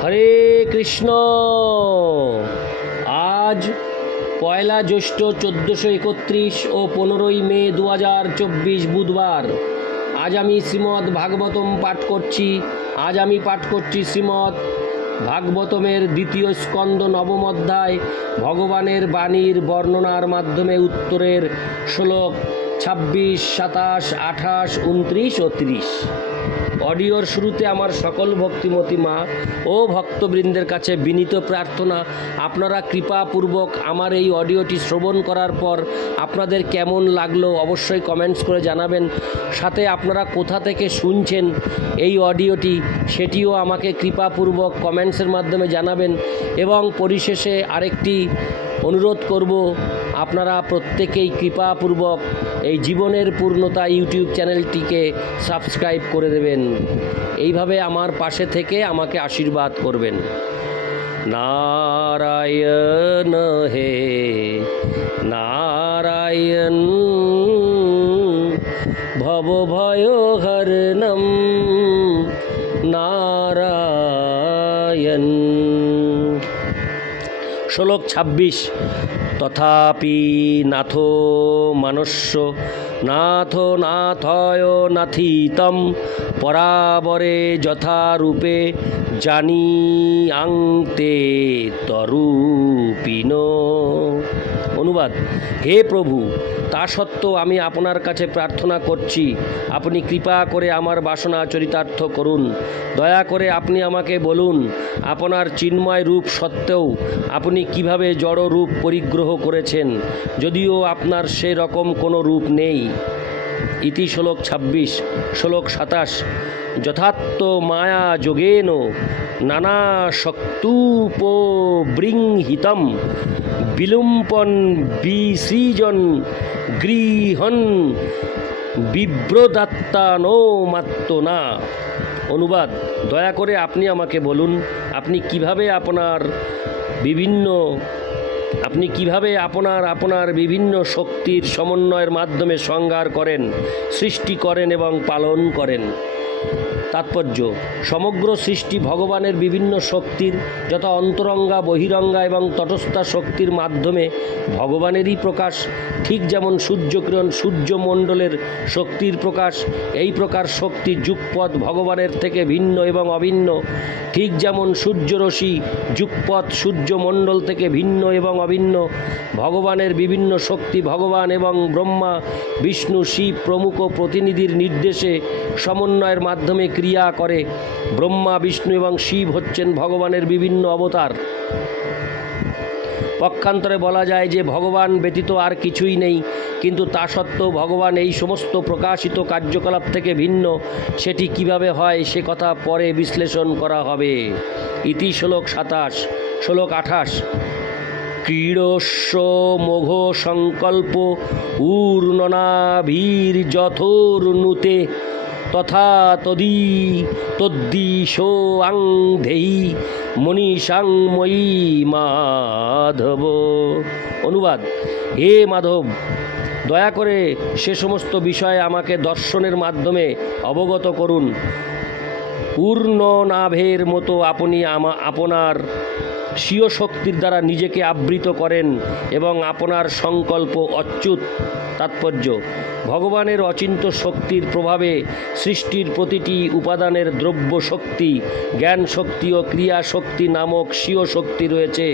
হরে কৃষ্ণ। আজ পয়লা জ্যৈষ্ঠ চোদ্দোশো একত্রিশ ও পনেরোই মে দু হাজার চব্বিশ বুধবার। আজ আমি শ্রীমদ্ ভাগবতম পাঠ করছি। আজ আমি পাঠ করছি শ্রীমদ্ ভাগবতমের দ্বিতীয় স্কন্দ নবম অধ্যায়, ভগবানের বাণীর বর্ণনার মাধ্যমে উত্তরের শ্লোক ছাব্বিশ, সাতাশ, আঠাশ উনত্রিশ ও ত্রিশ। অডিওর শুরুতে আমার সকল ভক্তিমতী মা ও ভক্তবৃন্দের কাছে বিনীত প্রার্থনা, আপনারা কৃপাপূর্বক আমার এই অডিওটি শ্রবণ করার পর আপনাদের কেমন লাগল অবশ্যই কমেন্টস করে জানাবেন। সাথে আপনারা কোথা থেকে শুনছেন এই অডিওটি সেটিও আমাকে কৃপাপূর্বক কমেন্টসের মাধ্যমে জানাবেন। এবং পরিশেষে আরেকটি অনুরোধ করব, আপনারা প্রত্যেকেই কৃপাপূর্বক এই জীবনের পূর্ণতা ইউটিউব চ্যানেলটিকে সাবস্ক্রাইব করে দেবেন। এইভাবে আমার পাশে থেকে আমাকে আশীর্বাদ করবেন। নারায়ণ হে, নারায়ণ ভব ভয় হরণম নারায়ণ। শ্লোক ছাব্বিশ তথাপি নাথ মানস্য নাথ নাথয় নাথিতম পরাবরে যথারূপে জানি আংতে তরূপিন অনুবাদ হে প্রভু তা সত্ত্বেও আমি আপনার কাছে প্রার্থনা করছি, আপনি কৃপা করে আমার বাসনা চরিতার্থ করুন। দয়া করে আপনি আমাকে বলুন, আপনার চিন্ময় রূপ সত্ত্বেও আপনি কীভাবে জড় রূপ পরিগ্রহ করেছেন, যদিও আপনার সেরকম কোনো রূপ নেই। ইতি শ্লোক ছাব্বিশ, শ্লোক সাতাশ। যথার্থ মায়া যোগেন নানা শক্তুপবৃংহিতম বিলুম্পন বিসৃজন গৃহন বিব্রদাত্তানো মাত্র না। অনুবাদ, দয়া করে আপনি আমাকে বলুন, আপনি কীভাবে আপনার বিভিন্ন আপনি কীভাবে আপনার আপনার বিভিন্ন শক্তির সমন্বয়ের মাধ্যমে সংহার করেন, সৃষ্টি করেন এবং পালন করেন? তাৎপর্য। সমগ্র সৃষ্টি ভগবানের বিভিন্ন শক্তির, যথা অন্তরঙ্গা, বহিরঙ্গা এবং তটস্থা শক্তির মাধ্যমে ভগবানেরই প্রকাশ, ঠিক যেমন সূর্যকিরণ সূর্যমণ্ডলের শক্তির প্রকাশ, এই প্রকার শক্তি যুগপথ ভগবানের থেকে ভিন্ন এবং অভিন্ন, ঠিক যেমন সূর্যরশ্মি যুগপথ সূর্যমণ্ডল থেকে ভিন্ন এবং অভিন্ন, ভগবানের বিভিন্ন শক্তি ভগবান এবং ব্রহ্মা, বিষ্ণু, শিব প্রমুখ প্রতিনিধির নির্দেশে সমন্বয়ের মাধ্যমে ক্রিয়া করে। ব্রহ্মা, বিষ্ণু এবং শিব হচ্ছেন ভগবানের বিভিন্ন অবতার। পক্ষান্তরে বলা যায় যে ভগবান ব্যতীত আর কিছুই নেই, কিন্তু তা সত্ত্বেও ভগবান এই সমস্ত প্রকাশিত কার্যকলাপ থেকে ভিন্ন। সেটি কীভাবে হয় সে কথা পরে বিশ্লেষণ করা হবে। ইতি শ্লোক সাতাশ, শ্লোক আঠাশ। ক্রীড়স্ব মোঘ সংকল্প ঊর্ণনাভীর যথোর্নুতে তথা তদি তদ্দিশ আং ধেয়ি মনীষাং ময়ী মাধব। অনুবাদ, হে মাধব, দয়া করে সে সমস্ত বিষয়ে আমাকে দর্শনের মাধ্যমে অবগত করুন। পূর্ণ নাভের মতো আপনি আমা, আপনার স্বীয় শক্তির দ্বারা নিজেকে আবৃত করেন এবং আপনার সংকল্প অচ্যুত তাৎপর্য। ভগবানের অচিন্ত শক্তির প্রভাবে সৃষ্টির প্রতিটি উপাদানের দ্রব্য শক্তি, জ্ঞান শক্তি ও ক্রিয়া শক্তি নামক স্বীয় শক্তি রয়েছে।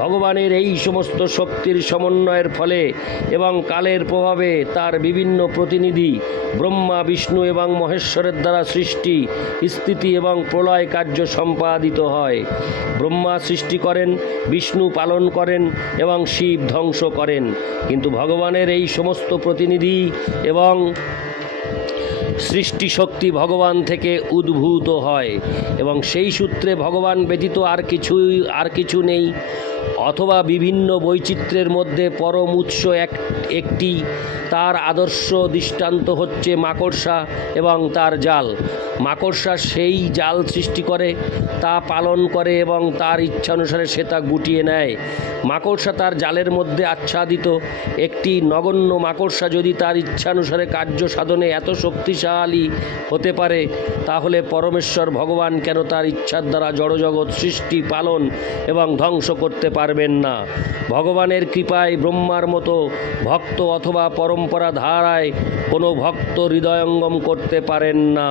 ভগবানের এই সমস্ত শক্তির সমন্বয়ের ফলে এবং কালের প্রভাবে তার বিভিন্ন প্রতিনিধি ব্রহ্মা, বিষ্ণু এবং মহেশ্বরের দ্বারা সৃষ্টি, স্থিতি এবং প্রলয় কার্য সম্পাদিত হয়। ব্রহ্মা সৃষ্টি করেন, বিষ্ণু পালন করেন এবং শিব ধ্বংস করেন। কিন্তু ভগবানের এই সমস্ত প্রতিনিধি এবং সৃষ্টি শক্তি ভগবান থেকে উদ্ভূত হয় এবং সেই সূত্রে ভগবান ব্যতীত আর কিছুই আর কিছু নেই। অথবা বিভিন্ন বৈচিত্র্যের মধ্যে পরম উৎস এক, একটি। তার আদর্শ দৃষ্টান্ত হচ্ছে মাকড়সা এবং তার জাল। মাকড়সা সেই জাল সৃষ্টি করে, তা পালন করে এবং তার ইচ্ছানুসারে সে তা গুটিয়ে নেয়। মাকড়সা তার জালের মধ্যে আচ্ছাদিত। একটি নগণ্য মাকড়সা যদি তার ইচ্ছানুসারে কার্য সাধনে এত শক্তিশালী হতে পারে, তাহলে পরমেশ্বর ভগবান কেন তার ইচ্ছার দ্বারা জড়জগৎ সৃষ্টি, পালন এবং ধ্বংস করতে পারবেন না। ভগবানের কৃপায় ব্রহ্মার মতো ভক্ত অথবা পরম্পরা ধারায় কোনো ভক্ত হৃদয়ঙ্গম করতে পারেন না।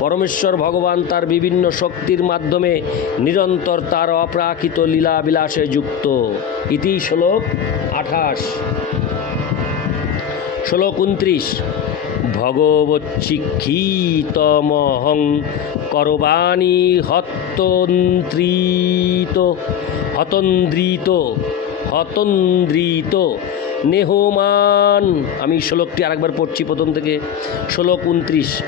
পরমেশ্বর ভগবান তার বিভিন্ন শক্তির মাধ্যমে নিরন্তর তার অপ্রাকৃত লীলা বিলাসে যুক্ত। ইতি শ্লোক আঠাশ। শ্লোক উনত্রিশ। ভগবচ্ছিক্ষিতমহং করবাণী হতন্ত্রিত, হতন্দ্রিত হতন্দ্রিত। নেহমান, আমি শ্লোকটি আরেকবার পড়ছি প্রথম থেকে। শ্লোক উনত্রিশ,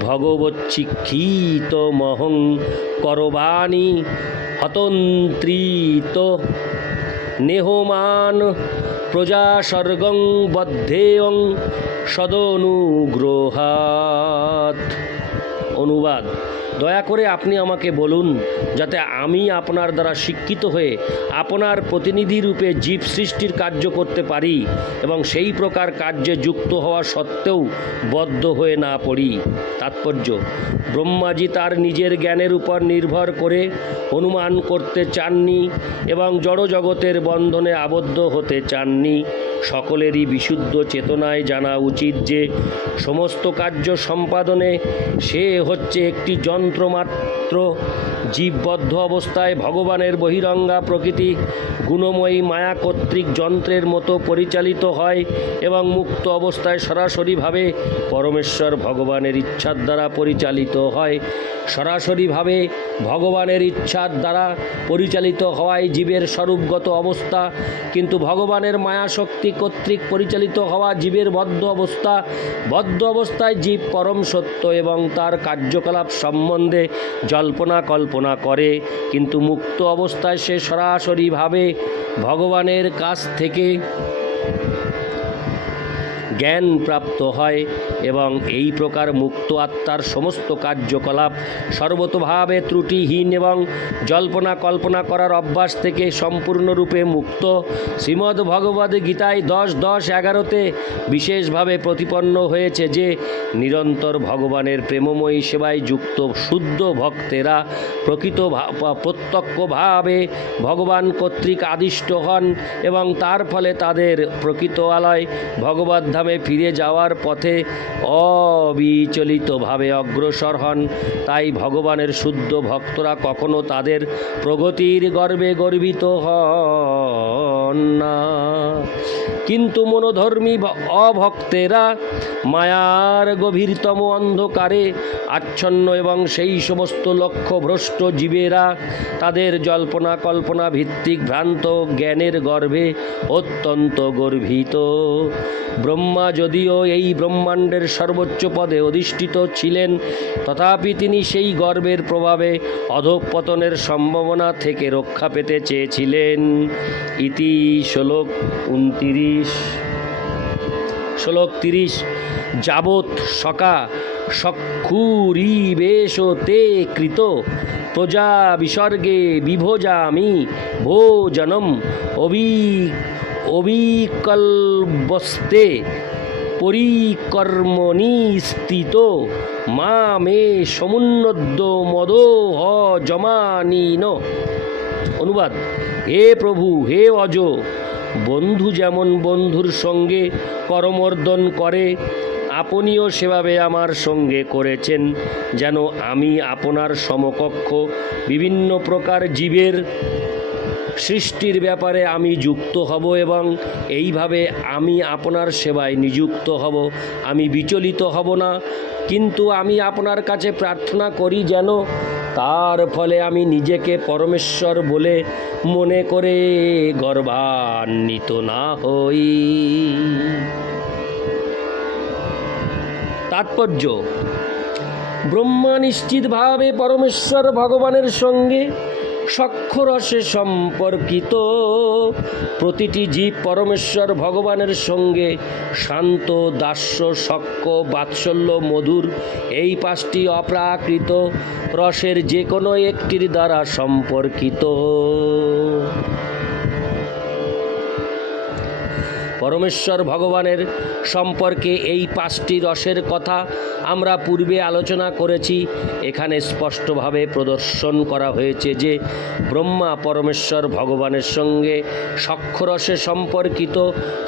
ভগবচ্ছিক্ষিতমহং করবাণী হতন্ত্রিত। নেহমান প্রজাসর্গং বদ্ধেয়ং সদনুগ্রহাত অনুবাদ। দয়া করে আপনি আমাকে বলুন, যাতে আমি আপনার দ্বারা শিক্ষিত হয়ে আপনার প্রতিনিধি রূপে জীব সৃষ্টির কার্য করতে পারি এবং সেই প্রকার কার্যে যুক্ত হওয়া সত্ত্বেও বদ্ধ হয়ে না পড়ি। তাৎপর্য, ব্রহ্মাজি তার নিজের জ্ঞানের উপর নির্ভর করে অনুমান করতে চাননি এবং জড়জগতের বন্ধনে আবদ্ধ হতে চাননি। সকলেরই বিশুদ্ধ চেতনায় জানা উচিত যে সমস্ত কার্য সম্পাদনে সে হচ্ছে একটি যন্ত্রমাত্র জীববদ্ধ অবস্থায় ভগবানের বহিরঙ্গা প্রকৃতি, গুণময়ী মায়া কর্তৃক যন্ত্রের মতো পরিচালিত হয় এবং মুক্ত অবস্থায় সরাসরিভাবে পরমেশ্বর ভগবানের ইচ্ছার দ্বারা পরিচালিত হয়। সরাসরিভাবে ভগবানের ইচ্ছার দ্বারা পরিচালিত হওয়ায় জীবের স্বরূপগত অবস্থা, কিন্তু ভগবানের মায়া শক্তি কর্তৃক পরিচালিত হওয়া জীবের বদ্ধ অবস্থা, বদ্ধ অবস্থায় জীব পরম সত্য এবং তার কার্যকলাপ সম্বন্ধে জল্পনা কল্পনা করে। কিন্তু মুক্ত অবস্থায় সে সরাসরিভাবে ভগবানের কাছ থেকে জ্ঞান প্রাপ্ত হয় এবং এই প্রকার মুক্ত আত্মার সমস্ত কার্যকলাপ সর্বতভাবে ত্রুটিহীন এবং জল্পনা কল্পনা করার অভ্যাস থেকে সম্পূর্ণরূপে মুক্ত। শ্রীমদ্ ভগবদ গীতায় দশ দশ এগারোতে বিশেষভাবে প্রতিপন্ন হয়েছে যে, নিরন্তর ভগবানের প্রেমময়ী সেবায় যুক্ত শুদ্ধ ভক্তেরা প্রকৃত প্রত্যক্ষভাবে ভগবান কর্তৃক আদিষ্ট হন এবং তার ফলে তাদের প্রকৃত আলয় ভগবত ধামে ফিরে যাওয়ার পথে অবিচলিতভাবে অগ্রসর হন। তাই ভগবানের শুদ্ধ ভক্তরা কখনো তাদের প্রগতির গর্বে গর্বিত হন না। কিন্তু মনোধর্মী অভক্তেরা মায়ার গভীরতম অন্ধকারে আচ্ছন্ন এবং সেই সমস্ত লক্ষ্যভ্রষ্ট জীবেরা তাদের জল্পনা কল্পনা ভিত্তিক ভ্রান্ত জ্ঞানের গর্ভে অত্যন্ত গর্বিত ব্রহ্মা যদিও এই ব্রহ্মাণ্ডের সর্বোচ্চ পদে অধিষ্ঠিত ছিলেন, তথাপি তিনি সেই গর্বের প্রভাবে অধঃপতনের সম্ভাবনা থেকে রক্ষা পেতে চেয়েছিলেন। ইতি শ্লোক উনতিরিশ। শ্লোক তিরিশ, যাবৎ সকা সক্ষুরিবেশ তে কৃত প্রজা বিসর্গে বিভোজামি ভোজনম অবি অবিকল্বস্তে পরিকর্মণি স্থিত, মা মে সমুন্নদ্য মদোহ জমানীন। অনুবাদ, হে প্রভু, হে অজ বন্ধু যেমন বন্ধুর সঙ্গে করমর্দন করে, আপনিও সেভাবে আমার সঙ্গে করেছেন। যেন আমি আপনার সমকক্ষ বিভিন্ন প্রকার জীবের সৃষ্টির ব্যাপারে আমি যুক্ত হব এবং এইভাবে আমি আপনার সেবায় নিযুক্ত হব। আমি বিচলিত হব না, কিন্তু আমি আপনার কাছে প্রার্থনা করি যেন তার ফলে আমি নিজেকে পরমেশ্বর বলে মনে করে গর্বান্বিত না হই। তাৎপর্য, ব্রহ্মা নিশ্চিতভাবে পরমেশ্বর ভগবানের সঙ্গে সক্ষরসে সম্পর্কিত। প্রতিটি জীব পরমেশ্বর ভগবানের সঙ্গে শান্ত, দাস্য সক্ষ বাৎসল্য, মধুর এই পাঁচটি অপ্রাকৃত রসের যে কোনো একটির দ্বারা সম্পর্কিত। পরমেশ্বর ভগবানের সম্পর্কে এই পাঁচটি রসের কথা আমরা পূর্বে আলোচনা করেছি। এখানে স্পষ্টভাবে প্রদর্শন করা হয়েছে যে ব্রহ্মা পরমেশ্বর ভগবানের সঙ্গে সক্ষরসে সম্পর্কিত,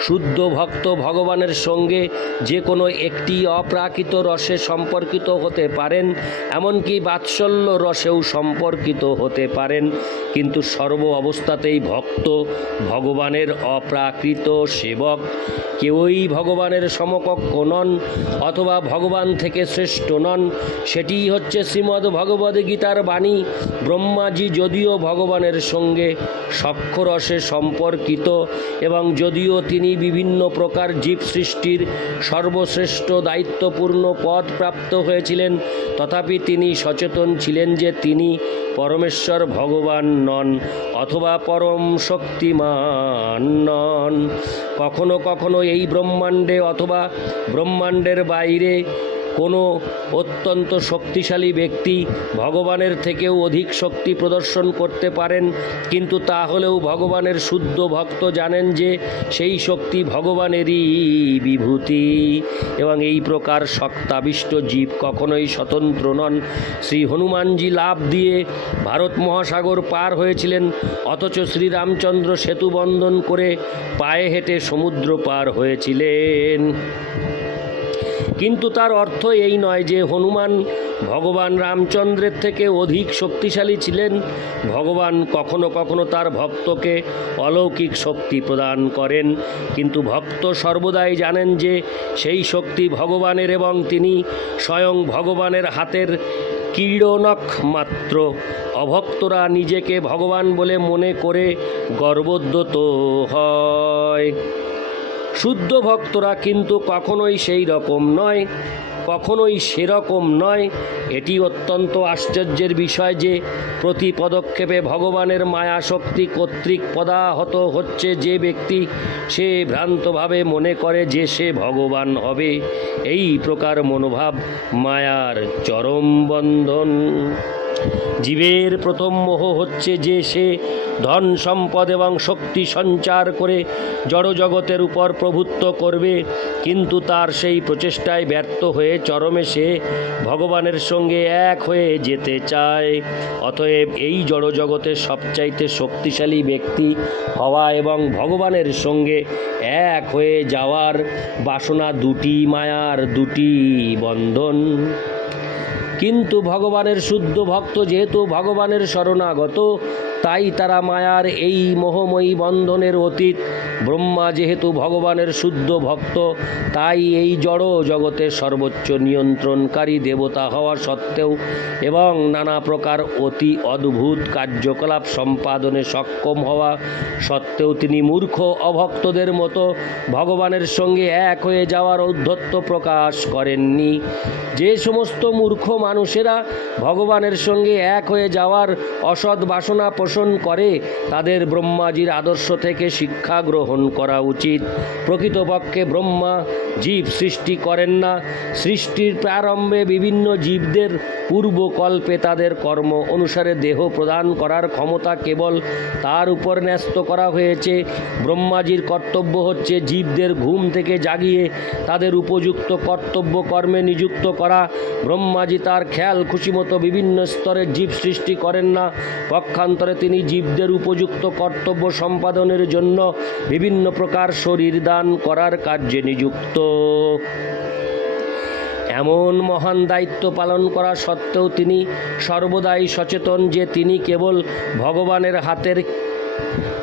শুদ্ধ ভক্ত ভগবানের সঙ্গে যে কোনো একটি অপ্রাকৃত রসে সম্পর্কিত হতে পারেন, এমনকি বাৎসল্য রসেও সম্পর্কিত হতে পারেন। কিন্তু সর্ব অবস্থাতেই ভক্ত ভগবানের অপ্রাকৃত সেবক কেউই ভগবানের সমকক্ষ নন, অথবা ভগবান থেকে শ্রেষ্ঠ নন। সেটিই হচ্ছে শ্রীমদ্ ভগবদ গীতার বাণী। ব্রহ্মাজি যদিও ভগবানের সঙ্গে সক্ষরসে সম্পর্কিত, এবং যদিও তিনি বিভিন্ন প্রকার জীব সৃষ্টির সর্বশ্রেষ্ঠ দায়িত্বপূর্ণ পদ প্রাপ্ত হয়েছিলেন, তথাপি তিনি সচেতন ছিলেন যে তিনি পরমেশ্বর ভগবান নন, অথবা পরম শক্তিমান নন। কখনো কখনো এই ব্রহ্মাণ্ডে অথবা ব্রহ্মাণ্ডের বাইরে কোনো অত্যন্ত শক্তিশালী ব্যক্তি ভগবানের থেকেও অধিক শক্তি প্রদর্শন করতে পারেন, কিন্তু তা হলেও ভগবানের শুদ্ধ ভক্ত জানেন যে সেই শক্তি ভগবানেরই বিভূতি। এবং এই প্রকার শক্তাবিষ্ট জীব কখনোই স্বতন্ত্র নন। শ্রী হনুমানজি লাভ দিয়ে ভারত মহাসাগর পার হয়েছিলেন, অথচ শ্রীরামচন্দ্র সেতু বন্ধন করে পায়ে হেঁটে সমুদ্র পার হয়েছিলেন। কিন্তু তার অর্থ এই নয় যে হনুমান ভগবান রামচন্দ্রের থেকে অধিক শক্তিশালী ছিলেন। ভগবান কখনো কখনো তার ভক্তকে অলৌকিক শক্তি প্রদান করেন। কিন্তু ভক্ত সর্বদাই জানেন যে সেই শক্তি ভগবানের এবং তিনি স্বয়ং ভগবানের হাতের কিরণক মাত্র। অভক্তরা নিজেকে ভগবান বলে মনে করে গর্বোদ্যত হয়। শুদ্ধ ভক্তরা কিন্তু কখনোই সেই রকম নয়, কখনোই সেরকম নয়। এটি অত্যন্ত আশ্চর্যের বিষয় যে প্রতি পদক্ষেপে ভগবানের মায়া শক্তি কর্তৃক পদাহত হচ্ছে যে ব্যক্তি, সে ভ্রান্তভাবে মনে করে যে সে ভগবান হবে। এই প্রকার মনোভাব মায়ার চরম বন্ধন। জীবের প্রথম মোহ হচ্ছে যে সে ধন সম্পদ এবং শক্তি সঞ্চার করে জড়জগতের উপর প্রভুত্ব করবে, কিন্তু তার সেই প্রচেষ্টায় ব্যর্থ হয়ে চরমে সে ভগবানের সঙ্গে এক হয়ে যেতে চায়। অতএব এই জড়জগতের সবচাইতে শক্তিশালী ব্যক্তি হওয়া এবং ভগবানের সঙ্গে এক হয়ে যাওয়ার বাসনা দুটি মায়ার দুটি বন্ধন। কিন্তু ভগবানের শুদ্ধ ভক্ত যেহেতু ভগবানের শরণাগত তাই তারা মায়ার এই মোহময়ী বন্ধনের অতীত ব্রহ্মা যেহেতু ভগবানের শুদ্ধ ভক্ত, তাই এই জড় জগতের সর্বোচ্চ নিয়ন্ত্রণকারী দেবতা হওয়া সত্ত্বেও এবং নানা প্রকার অতি অদ্ভুত কার্যকলাপ সম্পাদনে সক্ষম হওয়া সত্ত্বেও তিনি মূর্খ অভক্তদের মতো ভগবানের সঙ্গে এক হয়ে যাওয়ার ঔদ্ধত্য প্রকাশ করেননি। যে সমস্ত মূর্খ মানুষেরা ভগবানের সঙ্গে এক হয়ে যাওয়ার অসৎ বাসনা পোষণ করে, তাদের ব্রহ্মাজির আদর্শ থেকে শিক্ষা গ্রহণ করা উচিত। প্রকৃতপক্ষে ব্রহ্মা জীব সৃষ্টি করেন না। সৃষ্টির প্রারম্ভে বিভিন্ন জীবদের পূর্বকল্পে তাদের কর্ম অনুসারে দেহ প্রদান করার ক্ষমতা কেবল তার উপর ন্যস্ত করা হয়েছে। ব্রহ্মাজির কর্তব্য হচ্ছে জীবদের ঘুম থেকে জাগিয়ে তাদের উপযুক্ত কর্তব্য কর্মে নিযুক্ত করা। ব্রহ্মাজি তার খেয়াল খুশিমতো বিভিন্ন স্তরে জীব সৃষ্টি করেন না। পক্ষান্তরে তিনি জীবদের উপযুক্ত কর্তব্য সম্পাদনের জন্য বিভিন্ন প্রকার শরীর দান করার কার্যে নিযুক্ত। এমন মহান দায়িত্ব পালন করা সত্ত্বেও তিনি সর্বদাই সচেতন যে তিনি কেবল ভগবানের হাতের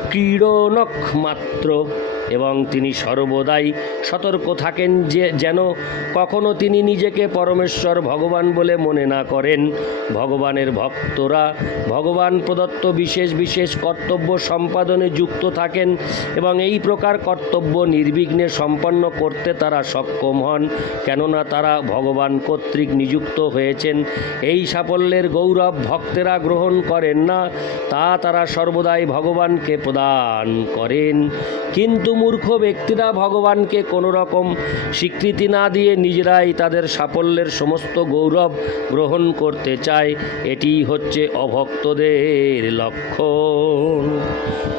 ক্রীড়নক মাত্র। এবং তিনি সর্বদাই সতর্ক থাকেন যে, যেন কখনো তিনি নিজেকে পরমেশ্বর ভগবান বলে মনে না করেন। ভগবানের ভক্তরা, ভগবান প্রদত্ত বিশেষ বিশেষ কর্তব্য সম্পাদনে যুক্ত থাকেন এবং এই প্রকার কর্তব্য নির্বিঘ্নে সম্পন্ন করতে তারা সক্ষম হন। কেননা তারা ভগবান কর্তৃক নিযুক্ত হয়েছেন। এই সাফল্যের গৌরব ভক্তেরা গ্রহণ করেন না, তা তারা সর্বদাই ভগবানকে প্রদান করেন। কিন্তু মূর্খ ব্যক্তিরা ভগবানকে কোনো রকম স্বীকৃতি না দিয়ে নিজেরাই তাদের সাফল্যের সমস্ত গৌরব গ্রহণ করতে চায়। এটি হচ্ছে অভক্তদের লক্ষণ।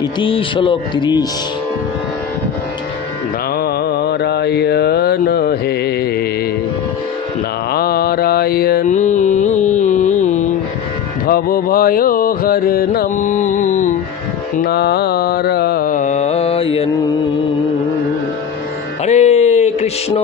ইতি শ্লোক তিরিশ। নারায়ণ হে, নারায়ণ ভবভয় হরণম नारायण। हरे कृष्ण।